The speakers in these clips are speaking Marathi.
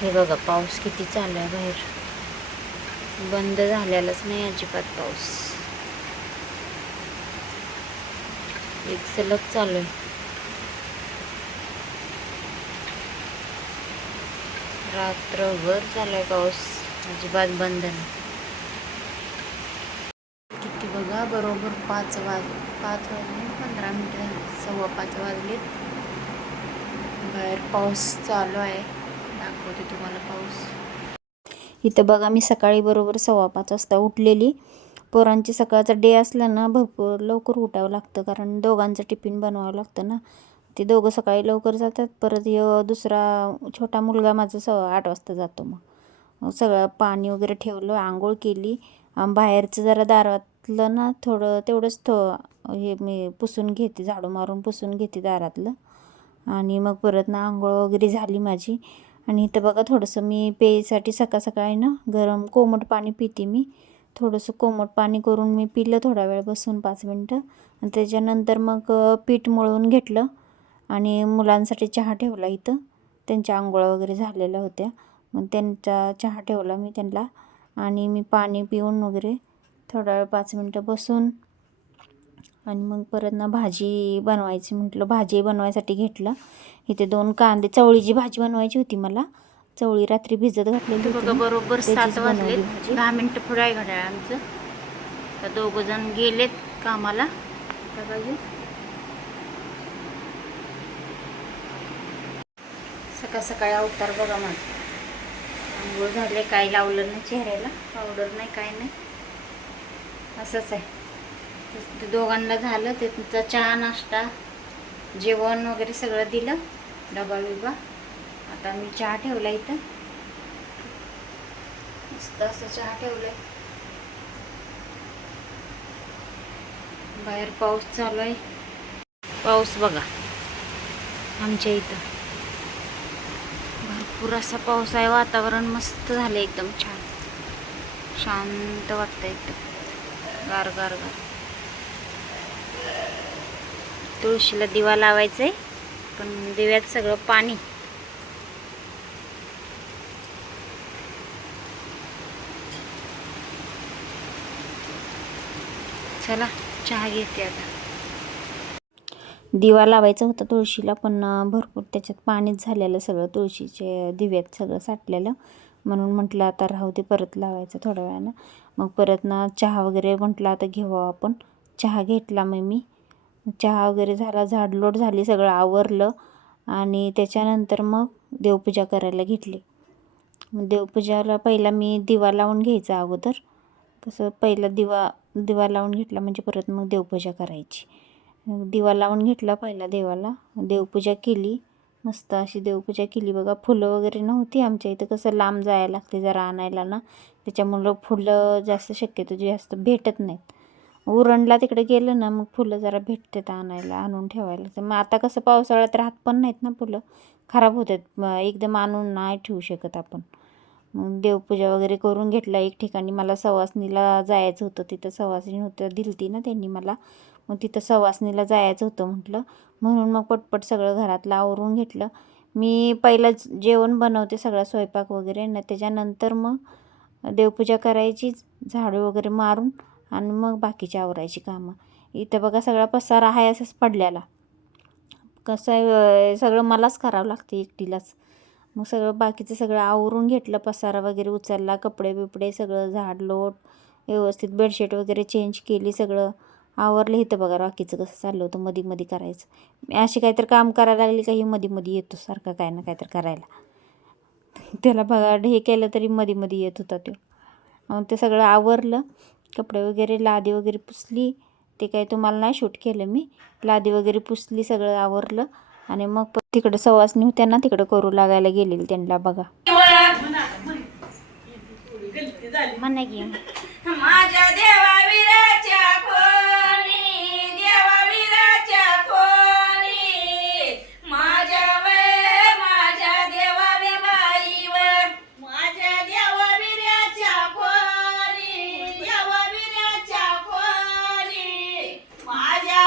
हे बघा पाऊस किती चालू आहे बाहेर. बंद झालेलाच नाही अजिबात पाऊस. एक सलग चालू आहे. रात्रभर चालू आहे पाऊस, अजिबात बंद नाही. किती बघा, बरोबर 5 वाजून 15 मिनिटं झाली. 5:15 वाजलेत. बाहेर पाऊस चालू आहे. दाखवते तुम्हाला पाऊस. इथं बघा, मी सकाळी बरोबर 5:15 वाजता उठलेली. पोरांची सकाळचा डे असला ना, भरपूर लवकर उठावं लागतं, कारण दोघांचं टिफिन बनवावं लागतं ना. ते दोघं सकाळी लवकर जातात. परत दुसरा छोटा मुलगा माझा 8:15 वाजता जातो. मग सगळं पाणी वगैरे ठेवलं, आंघोळ केली. बाहेरचं जरा दारातलं ना तेवढंच हे मी पुसून घेते, झाडू मारून पुसून घेते दारातलं. आणि मग परत ना आंघोळ वगैरे झाली माझी. आणि इथं बघा, थोडंसं मी पेयसाठी सकाळी ना गरम कोमट पाणी पिते मी. थोडंसं कोमट पाणी करून मी पिलं थोडा वेळ बसून 5 मिनटं. आणि त्याच्यानंतर मग पीठ मळून घेतलं आणि मुलांसाठी चहा ठेवला इथं. त्यांच्या आंघोळा वगैरे झालेल्या होत्या, मग त्यांचा चहा ठेवला मी त्यांना. आणि मी पाणी पिऊन वगैरे थोडा वेळ 5 मिनटं बसून आणि मग परत ना भाजी बनवायची म्हटलं. भाजी बनवायसाठी घेतलं. इथे 2 कांदे, चवळीची भाजी बनवायची होती मला. चवळी रात्री भिजत घातलेली होती बघा. बरोबर 7 वाजले, 10 मिनटं पुढे आहे घड्याळ आमचं. तर 2 जण गेलेत कामाला. सकाळी अवतार बघा माझं. आंघोळ झाले, काही लावलं नाही चेहऱ्याला, पावडर नाही, काय नाही, असंच आहे. ते दोघांना झालं. त्यांचा चहा, नाश्ता, जेवण वगैरे सगळं दिलं, डबा बिबा. आता मी चहा ठेवला इथं, मस्त असं चहा ठेवलंय. बाहेर पाऊस चालू आहे. पाऊस बघा आमच्या इथं भरपूर असा पाऊस आहे. वातावरण मस्त झालं, एकदम छान, शांत वाटतं एकदम, गार गार गार. तुळशीला दिवा लावायचाय, पण दिव्यात सगळं पाणी. चला चहा घेते आता. दिवा लावायचा होता तुळशीला, पण भरपूर त्याच्यात पाणीच झालेलं सगळं, तुळशीचे दिव्यात सगळं साठलेलं. म्हणून म्हटलं आता राहू दे, परत लावायचं थोड्या वेळानं. मग परत ना चहा वगैरे म्हटलं आता घेऊ आपण. चहा घेतला. मग मी चहा वगैरे झाला, झाडलोट झाली, सगळं आवरलं. आणि त्याच्यानंतर मग देवपूजा करायला घेतली. देवपूजाला पहिला मी दिवा लावून घ्यायचा अगोदर. कसं पहिला दिवा लावून घेतला म्हणजे परत मग देवपूजा करायची. दिवा लावून घेतला पहिला देवाला, देवपूजा केली. मस्त अशी देवपूजा केली बघा. फुलं वगैरे नव्हती आमच्या इथं, कसं लांब जायला लागते जरा आणायला ना, त्याच्यामुळं फुलं जास्त भेटत नाहीत. उरणला तिकडे गेलं ना मग फुलं जरा भेटतात आणायला, आणून ठेवायला. तर मग आता कसं पावसाळ्यात राहत पण नाहीत ना फुलं, खराब होतात, एकदम आणून नाही ठेवू शकत आपण. मग देवपूजा वगैरे करून घेतला. एक ठिकाणी मला सवासणीला जायचं होतं, तिथं सवासणी होतं दिलती ना त्यांनी मला, मग तिथं सवासणीला जायचं होतं म्हटलं, म्हणून मग पटपट सगळं घरातलं आवरून घेतलं. मी पहिलं जेवण बनवते, सगळा स्वयंपाक वगैरे ना, त्याच्यानंतर मग देवपूजा करायची, झाडू वगैरे मारून, आणि मग बाकीची आवरायची कामं. इथं बघा सगळा पसारा आहे असंच पडलेला. कसं आहे, सगळं मलाच करावं लागते एकटीलाच. मग सगळं बाकीचं सगळं आवरून घेतलं, पसारा वगैरे उचलला, कपडे बिपडे सगळं झाडलोट व्यवस्थित, बेडशीट वगैरे चेंज केली, सगळं आवरलं. इथं बघा बाकीचं कसं चाललं होतं, मध्ये करायचं. मी अशी काहीतरी काम करायला लागली काही मध्ये येतो सारखं काय ना काहीतरी करायला. त्याला बघा हे केलं तरी मध्ये येत होता तो. मग ते सगळं आवरलं, कपडे वगैरे, लादी वगैरे पुसली. ते काही तुम्हाला नाही शूट केलं मी. लादी वगैरे पुसली, सगळं आवरलं. आणि मग तिकडं सवासणी होत्या ना, तिकडं करू लागायला गेलेली त्यांना बघा. म्हणा की माझ्या देवावीराच्या कोणी, देवावीराच्या कोणी, माझ्या देवावी बाई व माझ्या देवावीराच्या कोणी, देवावीराच्या कोणी, माझ्या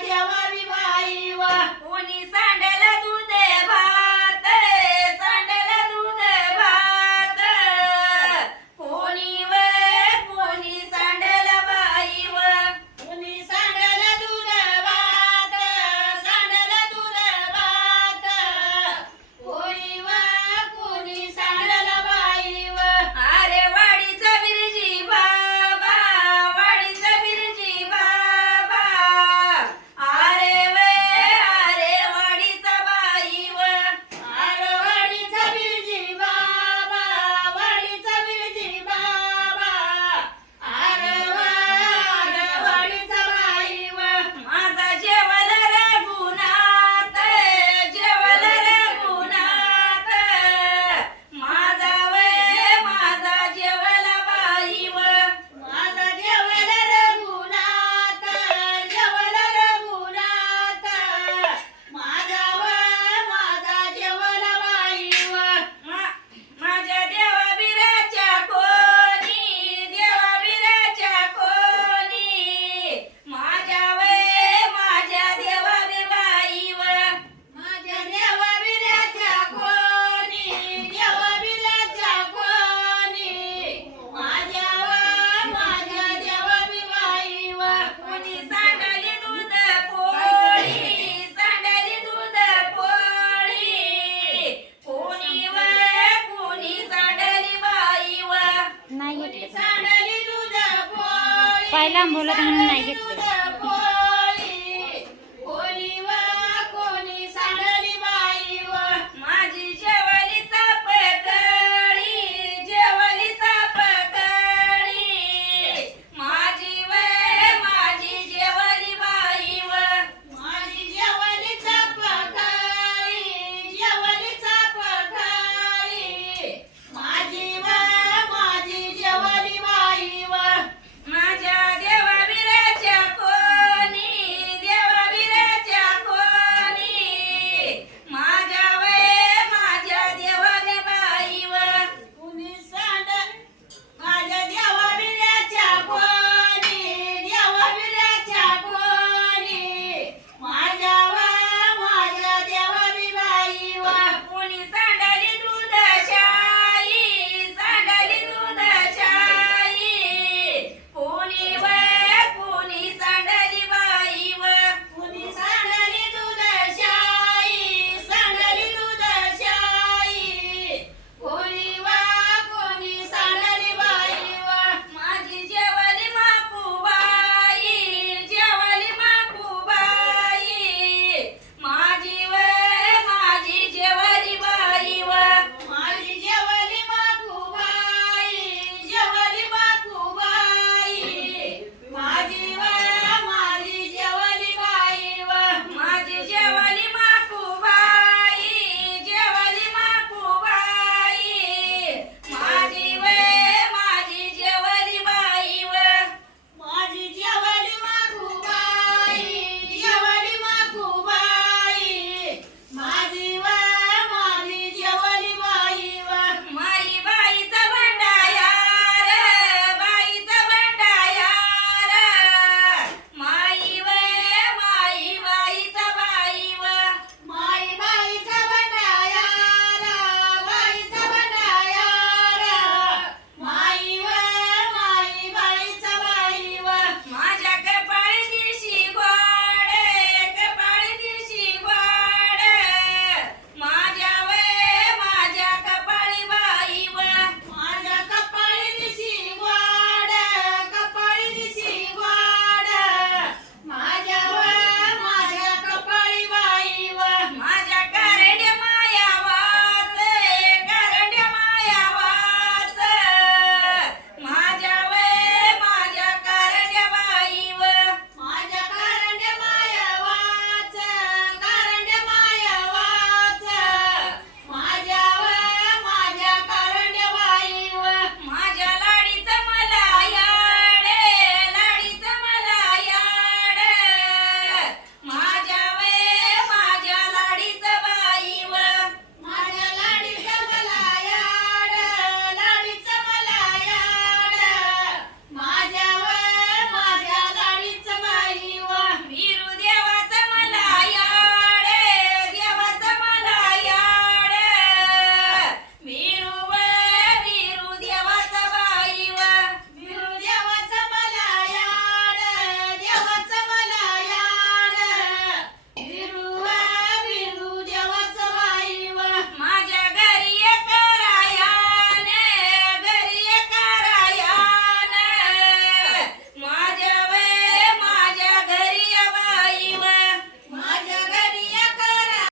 देवावी बाई व कोणी सांडल दूध भात, सांडल पाय लांबवलं म्हणून नाही घेतलं.